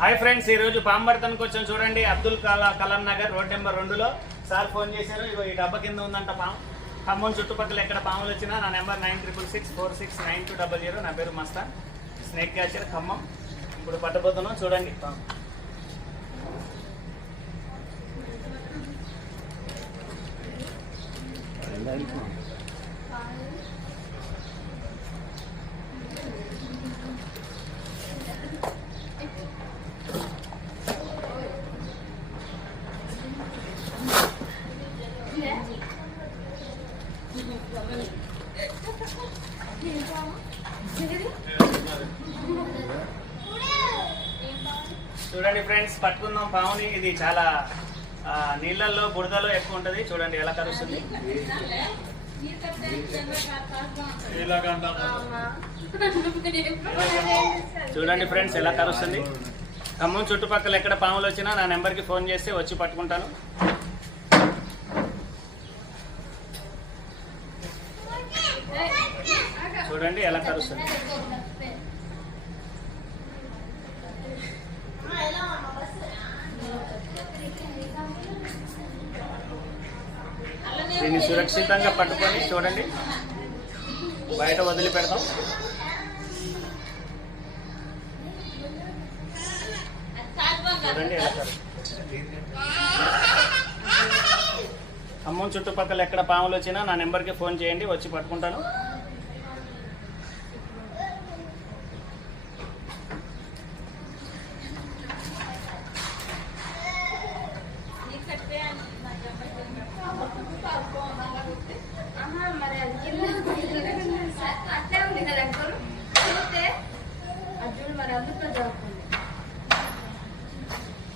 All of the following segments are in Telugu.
హాయ్ ఫ్రెండ్స్, ఈరోజు పాంబర్తనకు వచ్చాం. చూడండి, అబ్దుల్ కలాం నగర్ రోడ్ నెంబర్ 2లో సార్ ఫోన్ చేశారు. ఇగో ఈ డబ్బా కింద ఉందంట పాము. ఖమ్మం చుట్టుపక్కల ఎక్కడ పాములు వచ్చినా నా నెంబర్ 9666469200. నా పేరు మస్తాన్, స్నేక్ క్యాచర్, ఖమ్మం. ఇప్పుడు పట్టబోతున్నాం. చూడండి పాము. చూడండి ఫ్రెండ్స్, పట్టుకుందాం పాముని. ఇది చాలా నీళ్ళల్లో బురదలో ఎక్కువ ఉంటుంది. చూడండి ఎలా కరుస్తుంది. చూడండి ఫ్రెండ్స్ ఎలా కరుస్తుంది. ఖమ్మం చుట్టుపక్కల ఎక్కడ పాములు వచ్చినా నా నెంబర్కి ఫోన్ చేస్తే వచ్చి పట్టుకుంటాను. చూడండి ఎలా కరుస్తుంది. దీన్ని సురక్షితంగా పట్టుకొని చూడండి బయట వదిలి పెడతాం. చూడండి ఎలా కరుస్తుంది. ఖమ్మం చుట్టుపక్కల ఎక్కడ పాములు వచ్చినా నా నెంబర్కి ఫోన్ చేయండి, వచ్చి పట్టుకుంటాను.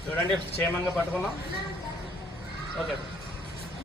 చూడండి క్షేమంగా పట్టుకున్నాం. ఓకే.